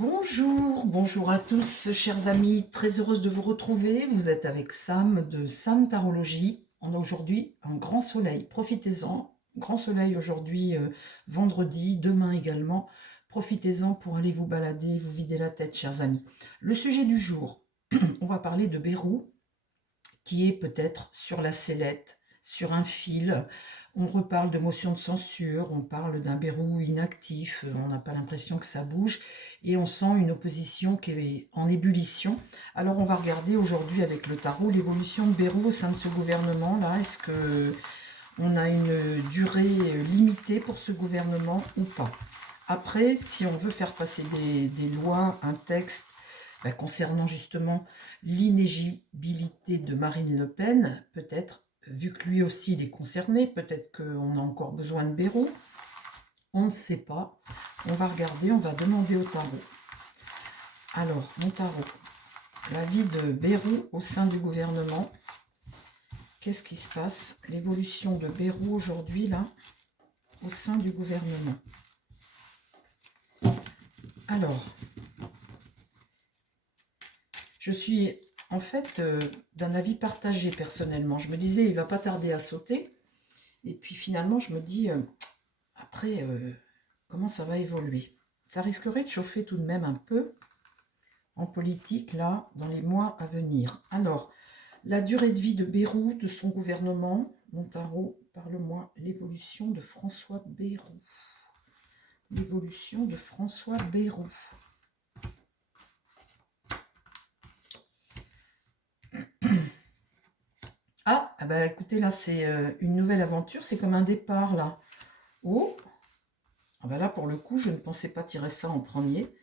Bonjour, bonjour à tous, chers amis, très heureuse de vous retrouver. Vous êtes avec Sam de Sam Tarologie. On a aujourd'hui un grand soleil, profitez-en. Grand soleil aujourd'hui, vendredi, demain également. Profitez-en pour aller vous balader, vous vider la tête, chers amis. Le sujet du jour, on va parler de Bérou, qui est peut-être sur la sellette, sur un fil. On reparle de motion de censure, on parle d'un Bérou inactif, on n'a pas l'impression que ça bouge, et on sent une opposition qui est en ébullition. Alors on va regarder aujourd'hui avec le tarot l'évolution de Bérou au sein de ce gouvernement-là. Est-ce que on a une durée limitée pour ce gouvernement ou pas? Après, si on veut faire passer des lois, un texte, concernant justement l'inéligibilité de Marine Le Pen, peut-être, vu que lui aussi il est concerné, peut-être qu'on a encore besoin de Bérou, on ne sait pas. On va regarder, on va demander au tarot. Alors, mon tarot, la vie de Bérou au sein du gouvernement. Qu'est-ce qui se passe? L'évolution de Bérou aujourd'hui, là, au sein du gouvernement. Alors, je suis en fait d'un avis partagé personnellement. Je me disais, il va pas tarder à sauter. Et puis finalement, je me dis, après, comment ça va évoluer? Ça risquerait de chauffer tout de même un peu en politique, là, dans les mois à venir. Alors, la durée de vie de Bérou, de son gouvernement, mon tarot, parle-moi, l'évolution de François Bayrou. L'évolution de François Bayrou. Ah, bah écoutez, là, c'est une nouvelle aventure, c'est comme un départ, là. Oh, ah bah là, pour le coup, je ne pensais pas tirer ça en premier.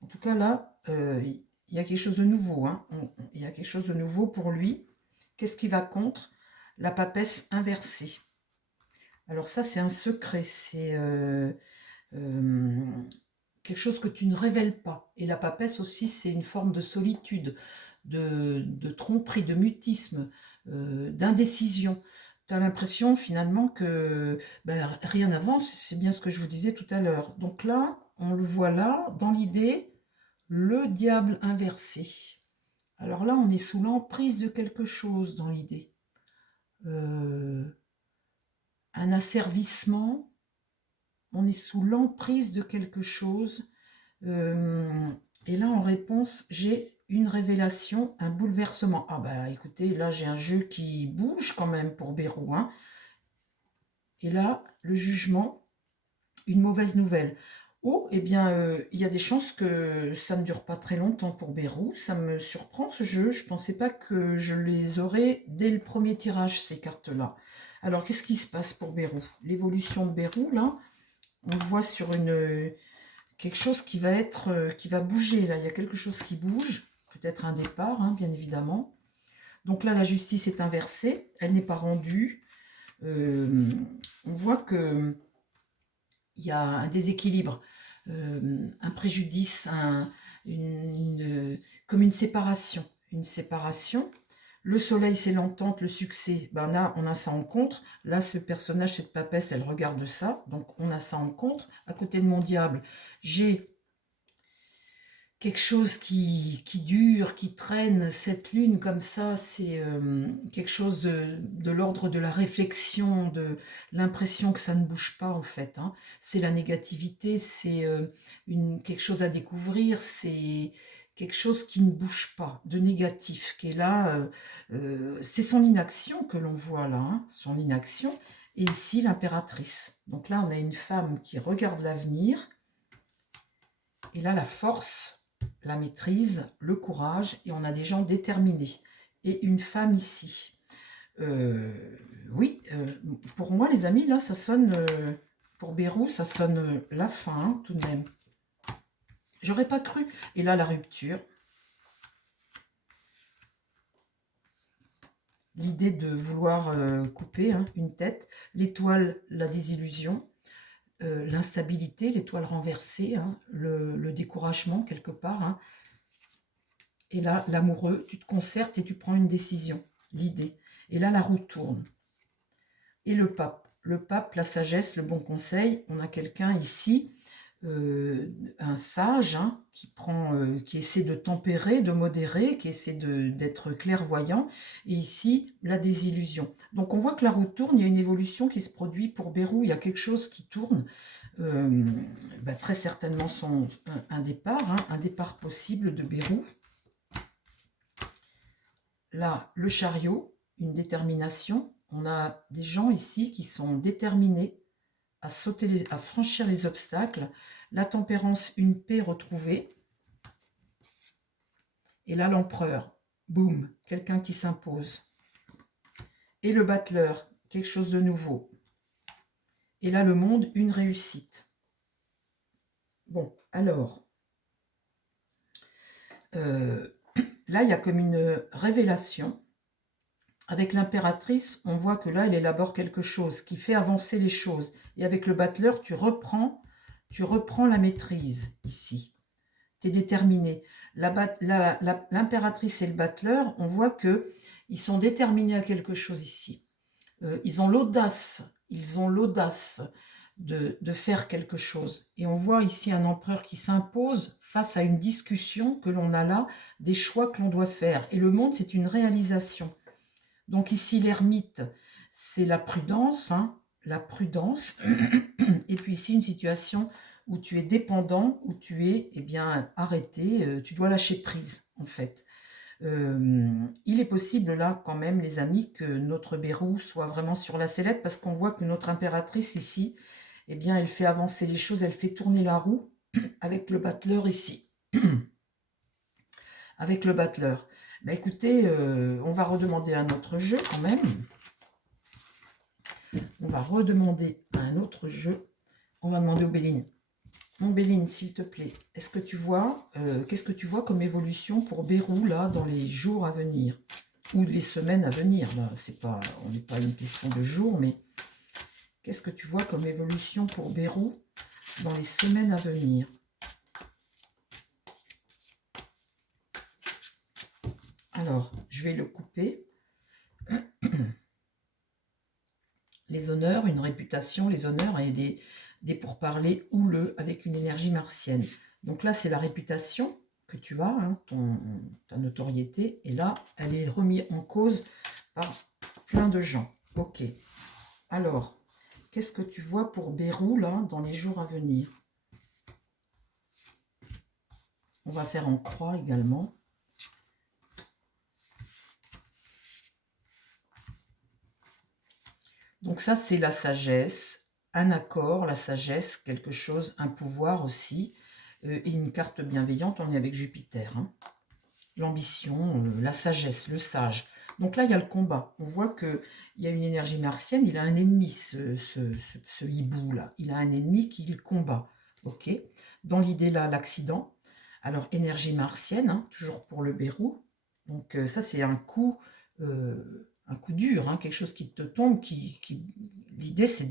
En tout cas, là, il y a quelque chose de nouveau, hein. Il y a quelque chose de nouveau pour lui. Qu'est-ce qui va contre? La papesse inversée. Alors ça, c'est un secret, c'est quelque chose que tu ne révèles pas. Et la papesse aussi, c'est une forme de solitude, de tromperie, de mutisme, d'indécision. Tu as l'impression finalement que rien n'avance, c'est bien ce que je vous disais tout à l'heure. Donc là, on le voit là, dans l'idée, le diable inversé. Alors là, on est sous l'emprise de quelque chose dans l'idée. Un asservissement, on est sous l'emprise de quelque chose. Et là, en réponse, j'ai une révélation, un bouleversement. Ah bah écoutez, là j'ai un jeu qui bouge quand même pour Bérou, hein. Et là, le jugement, une mauvaise nouvelle. Oh, eh bien, il y a des chances que ça ne dure pas très longtemps pour Bérou. Ça me surprend ce jeu. Je ne pensais pas que je les aurais dès le premier tirage, ces cartes-là. Alors, qu'est-ce qui se passe pour Bérou? L'évolution de Bérou, là, on le voit sur quelque chose qui va qui va bouger. Là, il y a quelque chose qui bouge. Peut-être un départ, hein, bien évidemment. Donc là, la justice est inversée. Elle n'est pas rendue. On voit que il y a un déséquilibre, un préjudice, comme une séparation. Une séparation. Le soleil, c'est l'entente, le succès. Ben là, on a ça en contre. Là, ce personnage, cette papesse, elle regarde ça. Donc, on a ça en contre. À côté de mon diable, j'ai quelque chose qui dure, qui traîne. Cette lune comme ça, c'est quelque chose de l'ordre de la réflexion, de l'impression que ça ne bouge pas en fait, hein. C'est la négativité, c'est quelque chose à découvrir, c'est quelque chose qui ne bouge pas, de négatif, qui est là. C'est son inaction que l'on voit là, hein, son inaction. Et ici, l'impératrice. Donc là, on a une femme qui regarde l'avenir. Et là, la force, la maîtrise, le courage, et on a des gens déterminés. Et une femme ici. Oui, pour moi, les amis, là, ça sonne, pour Bérou, ça sonne la fin, hein, tout de même. J'aurais pas cru. Et là, la rupture. L'idée de vouloir couper, hein, une tête. L'étoile, la désillusion. L'instabilité, l'étoile renversée, hein, le découragement quelque part, hein. Et là, l'amoureux, tu te concertes et tu prends une décision, l'idée. Et là, la roue tourne. Et le pape, la sagesse, le bon conseil, on a quelqu'un ici un sage hein, qui essaie de tempérer, de modérer, qui essaie d'être clairvoyant. Et ici, la désillusion. Donc on voit que la roue tourne, il y a une évolution qui se produit pour Bérou, il y a quelque chose qui tourne. Très certainement un départ, hein, un départ possible de Bérou. Là, le chariot, une détermination. On a des gens ici qui sont déterminés à à franchir les obstacles. La tempérance, une paix retrouvée. Et là, l'empereur, boum, quelqu'un qui s'impose. Et le battleur, quelque chose de nouveau. Et là, le monde, une réussite. Bon, alors, là, il y a comme une révélation. Avec l'impératrice, on voit que là, elle élabore quelque chose qui fait avancer les choses. Et avec le battleur, tu reprends la maîtrise ici. Tu es déterminé. L'impératrice et le battleur, on voit qu'ils sont déterminés à quelque chose ici. Ils ont l'audace de faire quelque chose. Et on voit ici un empereur qui s'impose face à une discussion que l'on a là, des choix que l'on doit faire. Et le monde, c'est une réalisation. Donc ici, l'ermite, c'est la prudence, hein, la prudence. Et puis ici, une situation où tu es dépendant, où tu es arrêté, tu dois lâcher prise, en fait. Il est possible là, quand même, les amis, que notre Bérou soit vraiment sur la sellette, parce qu'on voit que notre impératrice ici, elle fait avancer les choses, elle fait tourner la roue avec le battleur ici. Avec le battleur. Écoutez, on va redemander un autre jeu quand même. On va redemander un autre jeu. On va demander au Béline. Mon Béline, s'il te plaît, est-ce que tu vois, qu'est-ce que tu vois comme évolution pour Bérou là dans les jours à venir ou les semaines à venir là, on n'est pas une question de jours, mais qu'est-ce que tu vois comme évolution pour Bérou dans les semaines à venir? Alors, je vais le couper. Les honneurs, une réputation, les honneurs et des pourparlers houleux avec une énergie martienne. Donc là, c'est la réputation que tu as, hein, ta notoriété, et là, elle est remise en cause par plein de gens. Ok. Alors, qu'est-ce que tu vois pour Bérou, là, dans les jours à venir? On va faire en croix également. Donc ça, c'est la sagesse, un accord, la sagesse, quelque chose, un pouvoir aussi, et une carte bienveillante, on est avec Jupiter. Hein. L'ambition, la sagesse, le sage. Donc là, il y a le combat. On voit qu'il y a une énergie martienne, il a un ennemi, ce hibou-là. Il a un ennemi qu'il combat. Ok. Dans l'idée là, l'accident. Alors, énergie martienne, hein, toujours pour le Bérou. Donc ça, c'est un coup dur, hein, quelque chose qui te tombe, l'idée c'est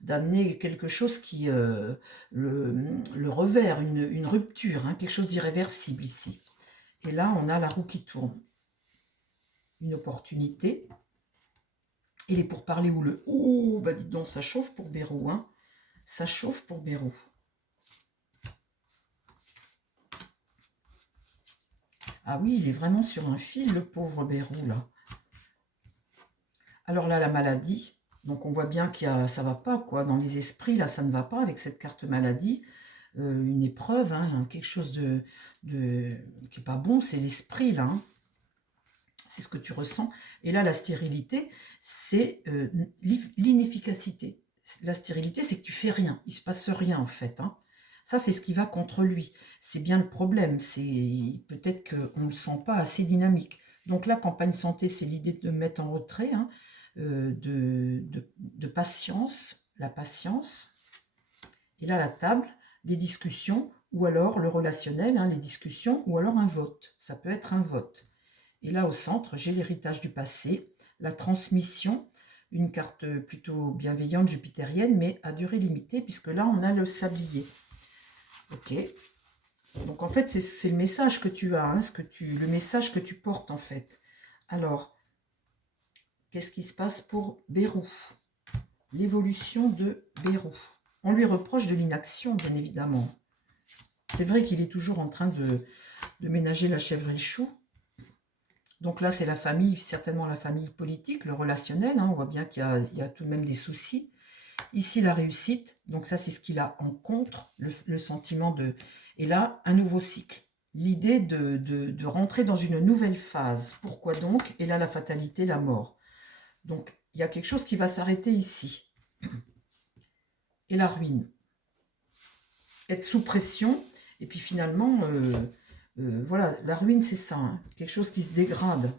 d'amener quelque chose qui le revers, une rupture, hein, quelque chose d'irréversible ici. Et là, on a la roue qui tourne. Une opportunité. Et les pourparlers ou le oh, dis donc, ça chauffe pour Bérou, hein. Ça chauffe pour Bérou. Ah oui, il est vraiment sur un fil, le pauvre Bérou, là. Alors là, la maladie. Donc, on voit bien ça ne va pas, quoi. Dans les esprits, là, ça ne va pas avec cette carte maladie. Une épreuve, hein, quelque chose qui n'est pas bon, c'est l'esprit, là. Hein. C'est ce que tu ressens. Et là, la stérilité, c'est l'inefficacité. La stérilité, c'est que tu fais rien. Il ne se passe rien, en fait. Hein. Ça, c'est ce qui va contre lui. C'est bien le problème. C'est peut-être qu'on ne le sent pas assez dynamique. Donc la campagne santé, c'est l'idée de mettre en retrait, hein, de patience, la patience. Et là, la table, les discussions, ou alors le relationnel, hein, les discussions, ou alors un vote. Ça peut être un vote. Et là, au centre, j'ai l'héritage du passé, la transmission, une carte plutôt bienveillante, jupitérienne, mais à durée limitée, puisque là, on a le sablier. Ok. Donc, en fait, c'est le message que tu as, hein, le message que tu portes, en fait. Alors, qu'est-ce qui se passe pour Bérou? L'évolution de Bérou. On lui reproche de l'inaction, bien évidemment. C'est vrai qu'il est toujours en train de ménager la chèvre et le chou. Donc là, c'est la famille, certainement la famille politique, le relationnel. Hein, on voit bien qu'il y a tout de même des soucis. Ici, la réussite. Donc ça, c'est ce qu'il a en contre, le sentiment de... Et là, un nouveau cycle. L'idée de rentrer dans une nouvelle phase. Pourquoi donc? Et là, la fatalité, la mort. Donc, il y a quelque chose qui va s'arrêter ici. Et la ruine. Être sous pression. Et puis finalement... voilà, la ruine, c'est ça, hein, quelque chose qui se dégrade.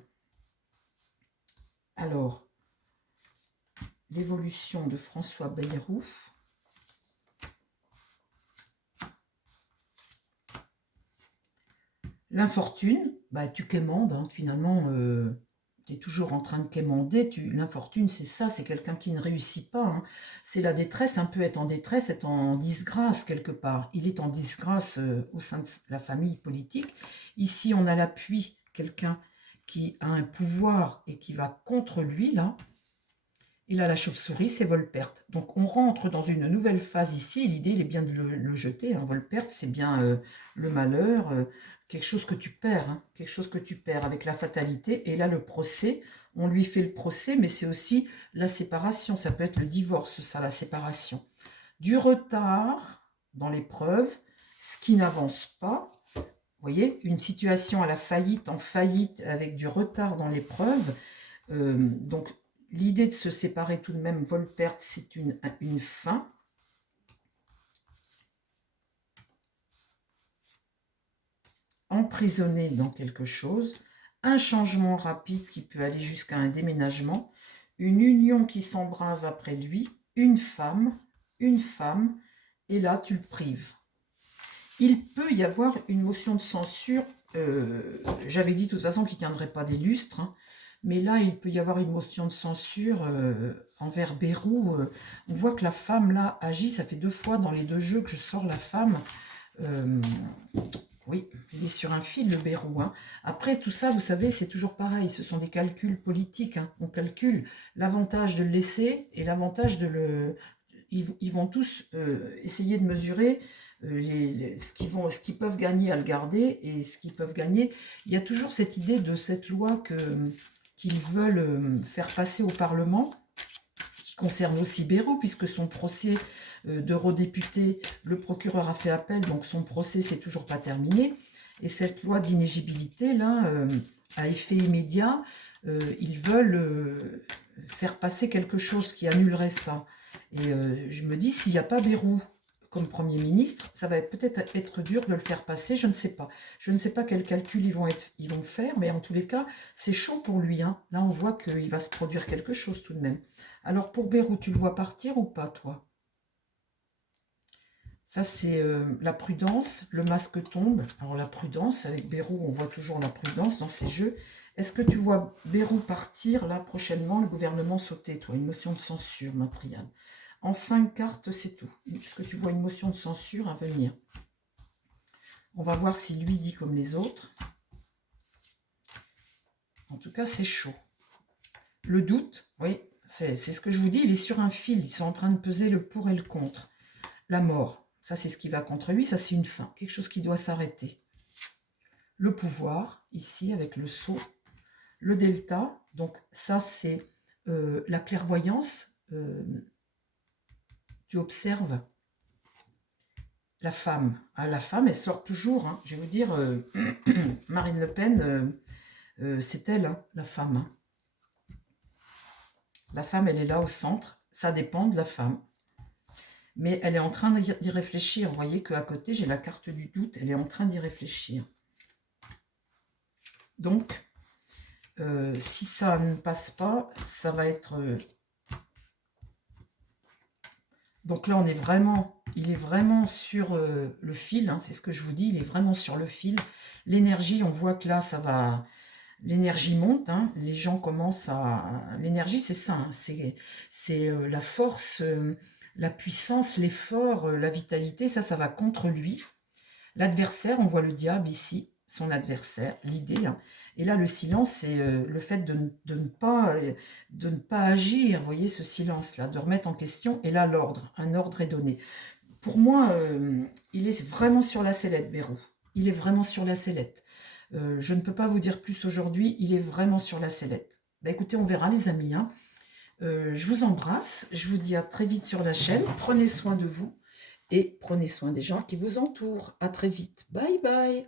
Alors, l'évolution de François Bayrou. L'infortune, bah, tu quémandes, hein, finalement, tu es toujours en train de quémander. L'infortune, c'est ça, c'est quelqu'un qui ne réussit pas. Hein. C'est la détresse, un peu être en détresse, être en disgrâce quelque part. Il est en disgrâce au sein de la famille politique. Ici, on a l'appui, quelqu'un qui a un pouvoir et qui va contre lui, là. Et là, la chauve-souris, c'est Volperte. Donc, on rentre dans une nouvelle phase ici. L'idée, il est bien de le jeter. Hein. Volperte, c'est bien le malheur, quelque chose que tu perds. Hein. Quelque chose que tu perds avec la fatalité. Et là, le procès, on lui fait le procès, mais c'est aussi la séparation. Ça peut être le divorce, ça, la séparation. Du retard dans l'épreuve, ce qui n'avance pas. Vous voyez, une situation à la faillite, en faillite, avec du retard dans l'épreuve. Donc, l'idée de se séparer tout de même, Volperte, c'est une fin. Emprisonné dans quelque chose. Un changement rapide qui peut aller jusqu'à un déménagement. Une union qui s'embrase après lui. Une femme. Et là, tu le prives. Il peut y avoir une motion de censure. J'avais dit de toute façon qu'il ne tiendrait pas des lustres. Hein. Mais là, il peut y avoir une motion de censure envers Bayrou. On voit que la femme, là, agit. Ça fait 2 fois dans les 2 jeux que je sors la femme. Oui, il est sur un fil, le Bayrou. Hein. Après, tout ça, vous savez, c'est toujours pareil. Ce sont des calculs politiques. Hein. On calcule l'avantage de le laisser et l'avantage de le... Ils vont tous essayer de mesurer ce qu'ils peuvent gagner à le garder et ce qu'ils peuvent gagner. Il y a toujours cette idée de cette loi qu'ils veulent faire passer au Parlement, qui concerne aussi Bayrou, puisque son procès d'eurodéputé, le procureur a fait appel, donc son procès, c'est toujours pas terminé. Et cette loi d'inéligibilité, là, à effet immédiat, ils veulent faire passer quelque chose qui annulerait ça. Et je me dis, s'il n'y a pas Bayrou comme Premier ministre, ça va peut-être être dur de le faire passer, je ne sais pas. Je ne sais pas quels calculs ils vont faire, mais en tous les cas, c'est chaud pour lui. Hein. Là, on voit qu'il va se produire quelque chose tout de même. Alors, pour Bayrou, tu le vois partir ou pas, toi? Ça, c'est la prudence, le masque tombe. Alors, la prudence, avec Bayrou, on voit toujours la prudence dans ces jeux. Est-ce que tu vois Bayrou partir, là, prochainement, le gouvernement sauter, toi? Une motion de censure, Matriane. En 5 cartes, c'est tout. Est-ce que tu vois une motion de censure à venir? On va voir si lui dit comme les autres. En tout cas, c'est chaud. Le doute, oui, c'est ce que je vous dis, il est sur un fil. Ils sont en train de peser le pour et le contre. La mort, ça c'est ce qui va contre lui, ça c'est une fin. Quelque chose qui doit s'arrêter. Le pouvoir, ici, avec le sceau. Le delta, donc ça c'est la clairvoyance. Tu observes la femme. Ah, la femme, elle sort toujours. Hein. Je vais vous dire, Marine Le Pen, c'est elle, hein, la femme. Hein. La femme, elle est là au centre. Ça dépend de la femme. Mais elle est en train d'y réfléchir. Vous voyez qu'à côté, j'ai la carte du doute. Elle est en train d'y réfléchir. Donc, si ça ne passe pas, ça va être... Donc là, il est vraiment sur le fil, hein, c'est ce que je vous dis, il est vraiment sur le fil. L'énergie, on voit que là, ça va... L'énergie monte, hein, les gens commencent à... L'énergie, c'est ça, hein, c'est la force, la puissance, l'effort, la vitalité, ça va contre lui. L'adversaire, on voit le diable ici, son adversaire, l'idée. Hein. Et là, le silence, c'est le fait de ne pas agir, vous voyez, ce silence-là, de remettre en question. Et là, l'ordre, un ordre est donné. Pour moi, il est vraiment sur la sellette, Bérou. Il est vraiment sur la sellette. Je ne peux pas vous dire plus aujourd'hui, il est vraiment sur la sellette. Bah, écoutez, on verra les amis. Hein. Je vous embrasse, je vous dis à très vite sur la chaîne. Prenez soin de vous et prenez soin des gens qui vous entourent. À très vite. Bye bye.